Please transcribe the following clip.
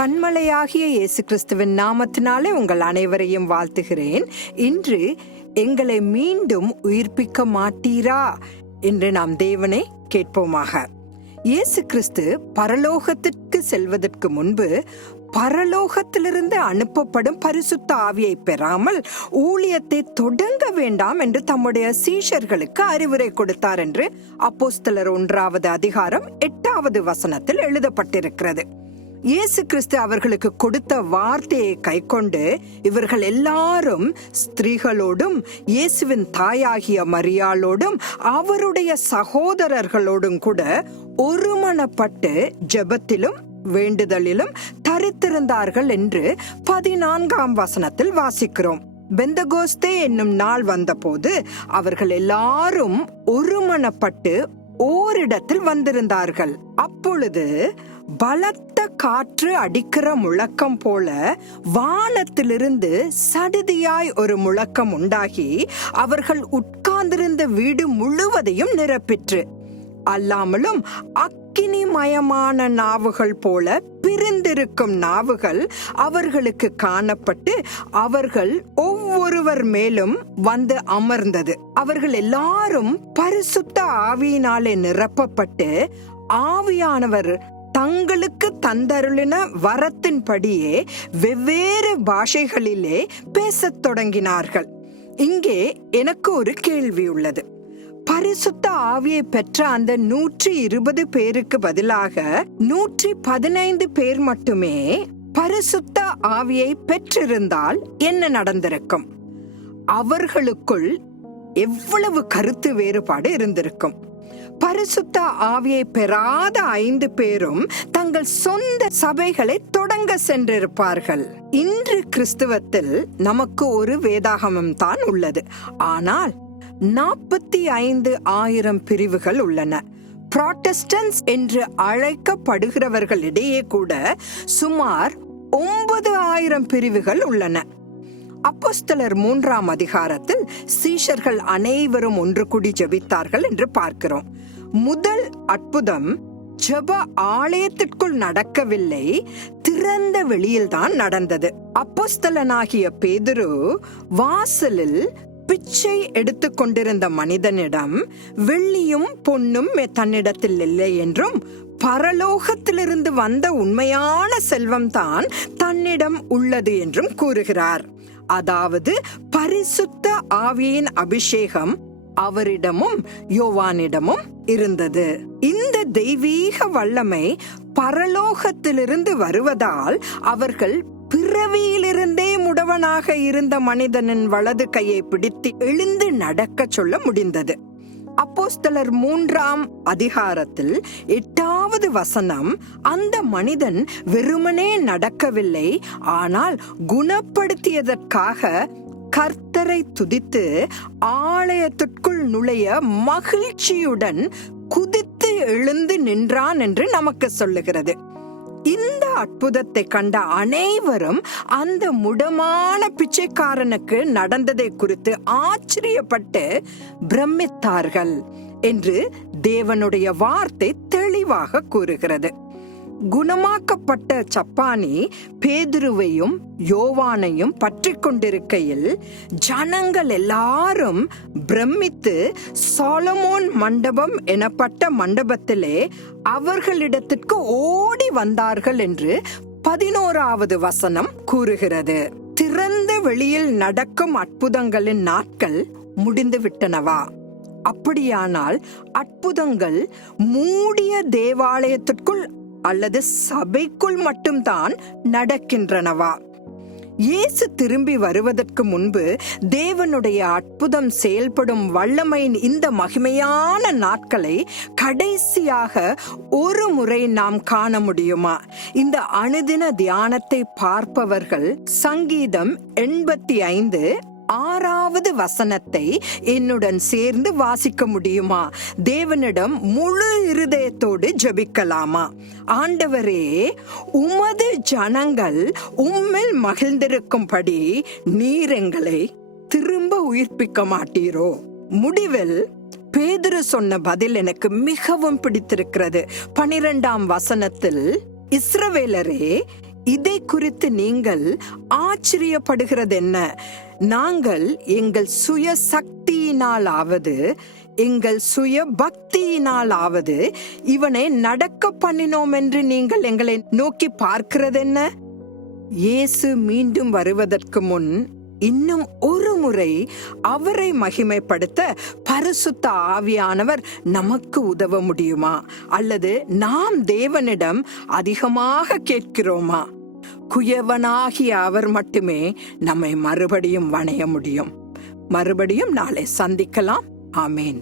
கண்மலையாகிய இயேசு கிறிஸ்துவின் நாமத்தினாலே உங்கள் அனைவரையும் வாழ்த்துகிறேன். இன்று எங்களை மீண்டும் உயிர்ப்பிக்க மாட்டீரா என்று நாம் தேவனை கேட்போமாக. இயேசு கிறிஸ்து பரலோகத்திற்கு செல்வதற்கு முன்பு பரலோகத்திலிருந்து அனுப்பப்படும் பரிசுத்த ஆவியை பெறாமல் ஊழியத்தை தொடங்க வேண்டாம் என்று தம்முடைய சீஷர்களுக்கு அறிவுரை கொடுத்தார் என்று அப்போஸ்தலர் ஒன்றாவது அதிகாரம் எட்டாவது வசனத்தில் எழுதப்பட்டிருக்கிறது. இயேசு கிறிஸ்து அவர்களுக்கு கொடுத்த வார்த்தையை கைக்கொண்டு இவர்கள் எல்லாரும் ஸ்திரீகளோடும் இயேசுவின் தாயாகிய மரியாளோடும் அவருடைய சகோதரர்களோடும் கூட ஒருமனப்பட்டு ஜெபத்திலும் வேண்டுதலிலும் தரித்திருந்தார்கள் என்று பதினான்காம் வசனத்தில் வாசிக்கிறோம். பெந்தகோஸ்தே என்னும் நாள் வந்தபோது அவர்கள் எல்லாரும் ஒருமனப்பட்டு ஓரிடத்தில் வந்திருந்தார்கள். அப்பொழுது பலத்த காற்று அடிக்கிற முழக்கம் போல வானத்திலிருந்து சடுதியாய் ஒரு முழக்கம் உண்டாகி அவர்கள் உட்கார்ந்திருந்த வீடு முழுவதையும் நிரப்பிற்று. அல்லாமலும் அக்கினிமயமான நாவுகள் போல பிரிந்திருக்கும் நாவுகள் அவர்களுக்கு காணப்பட்டு அவர்கள் ஒவ்வொருவர் மேலும் வந்து அமர்ந்தது. அவர்கள் எல்லாரும் பரிசுத்த ஆவியினாலே நிரப்பப்பட்டு ஆவியானவர் தங்களுக்கு தந்தருளின வரத்தின்படியே வெவ்வேறு பாஷைகளிலே பேசத் தொடங்கினார்கள். இங்கே எனக்கு ஒரு கேள்வி உள்ளது. பரிசுத்த ஆவியை பெற்ற அந்த நூற்றி இருபது பேருக்கு பதிலாக நூற்றி பதினைந்து பேர் மட்டுமே பரிசுத்த ஆவியை பெற்றிருந்தால் என்ன நடந்திருக்கும்? அவர்களுக்குள் எவ்வளவு கருத்து வேறுபாடு இருந்திருக்கும்? பரிசுத்த ஆவியை பெறாத ஐந்து பேரும் தங்கள் சொந்த சபைகளை தொடங்க சென்றிருப்பார்கள். இன்று கிறிஸ்துவத்தில் நமக்கு ஒரு வேதாகமம் தான் உள்ளது. ஆனால் நாற்பத்தி ஐந்து ஆயிரம் பிரிவுகள் உள்ளன. புராட்டஸ்டன்ஸ் என்று அழைக்கப்படுகிறவர்களிடையே கூட சுமார் ஒன்பது ஆயிரம் பிரிவுகள் உள்ளன. அப்போஸ்தலர் மூன்றாம் அதிகாரத்தில் சீஷர்கள் அனைவரும் ஒன்று கூடி ஜெபித்தார்கள் என்று பார்க்கிறோம். முதல் அற்புதம் ஜெப ஆலயத்திற்குள் நடக்கவில்லை திறந்த வெளியில்தான் நடந்தது. அப்போஸ்தலனாகிய பேதுரு வாசலில் பிச்சை எடுத்து கொண்டிருந்த மனிதனிடம் வெள்ளியும் பொன்னும் தன்னிடத்தில் இல்லை என்றும் பரலோகத்திலிருந்து வந்த உண்மையான செல்வம் தான் தன்னிடம் உள்ளது என்றும் கூறுகிறார். அதாவது பரிசுத்த ஆவியின் அபிஷேகம் அவரிடமும் யோவானிடமும் இருந்தது. இந்த தெய்வீக வல்லமை பரலோகத்திலிருந்து வருவதால் அவர்கள் பிறவியிலிருந்தே முடவனாக இருந்த மனிதனின் வலது கையை பிடித்து எழுந்து நடக்க சொல்ல முடிந்தது. அப்போஸ்தலர் மூன்றாம் அதிகாரத்தில் எட்டாம் எட்டாவது வசனம் அந்த மனிதன் வெறுமனே நடக்கவில்லை ஆனால் குணப்படுத்தியதற்காக கர்த்தரை துதித்து ஆலயத்திற்குள் நுழைய மகிழ்ச்சியுடன் குதித்து எழுந்து நின்றான் என்று நமக்கு சொல்லுகிறது. இந்த அற்புதத்தை கண்ட அனைவரும் அந்த முடமான பிச்சைக்காரனுக்கு நடந்ததை குறித்து ஆச்சரியப்பட்டு பிரமித்தார்கள். என்று தேவனுடைய வார்த்தை தெளிவாக கூறுகிறது. குணமாக்கப்பட்ட சப்பானி பேதுருவையும் யோவானையும் பற்றி கொண்டிருக்கையில் ஜனங்கள் எல்லாரும் பிரமித்து சாலமோன் மண்டபம் எனப்பட்ட மண்டபத்திலே அவர்களிடத்திற்கு ஓடி வந்தார்கள் என்று பதினோராவது வசனம் கூறுகிறது. திறந்த வெளியில் நடக்கும் அற்புதங்களின் நாட்கள் முடிந்து விட்டனவா அப்படியானால் அற்புதங்கள் மூடிய தேவாலயத்திற்குள் அல்லது சபைக்குள் மட்டும்தான் நடக்கின்றனவா? இயேசு திரும்பி வருவதற்கு முன்பு தேவனுடைய அற்புதம் செயல்படும் வல்லமையின் இந்த மகிமையான நாட்களை கடைசியாக ஒரு முறை நாம் காண முடியுமா? இந்த அணுதின தியானத்தை பார்ப்பவர்கள் சங்கீதம் எண்பத்தி ஐந்து ஆறாம் ஏழாவது வசனத்தை என்னுடன் சேர்ந்து வாசிக்க முடியுமா? தேவனிடம் முழு இருதயத்தோடு ஜபிக்கலாமா? ஆண்டவரே உமது ஜனங்கள் உம்மில் மகிழ்ந்திருக்கும்படி நீர் எங்களை திரும்ப உயிர்ப்பிக்க மாட்டீரோ? முடிவில் பேதுரு சொன்ன பதில் எனக்கு மிகவும் பிடித்திருக்கிறது. பனிரெண்டாம் வசனத்தில் இஸ்ரவேலரே இதை குறித்து நீங்கள் ஆச்சரியப்படுகிறது என்ன நாங்கள் எங்கள் சுய சக்தியினாலாவது எங்கள் சுய பக்தியினாலாவது இவனை நடக்க பண்ணினோம் என்று நீங்கள் எங்களை நோக்கி பார்க்கிறதென்ன? இயேசு மீண்டும் வருவதற்கு முன் இன்னும் ஒரு முறை அவரை மகிமைப்படுத்த பரிசுத்த ஆவியானவர் நமக்கு உதவ முடியுமா? அல்லது நாம் தேவனிடம் அதிகமாக கேட்கிறோமா? குயவனாகிய அவர் மட்டுமே நம்மை மறுபடியும் வணைய முடியும். மறுபடியும் நாளை சந்திக்கலாம். ஆமேன்.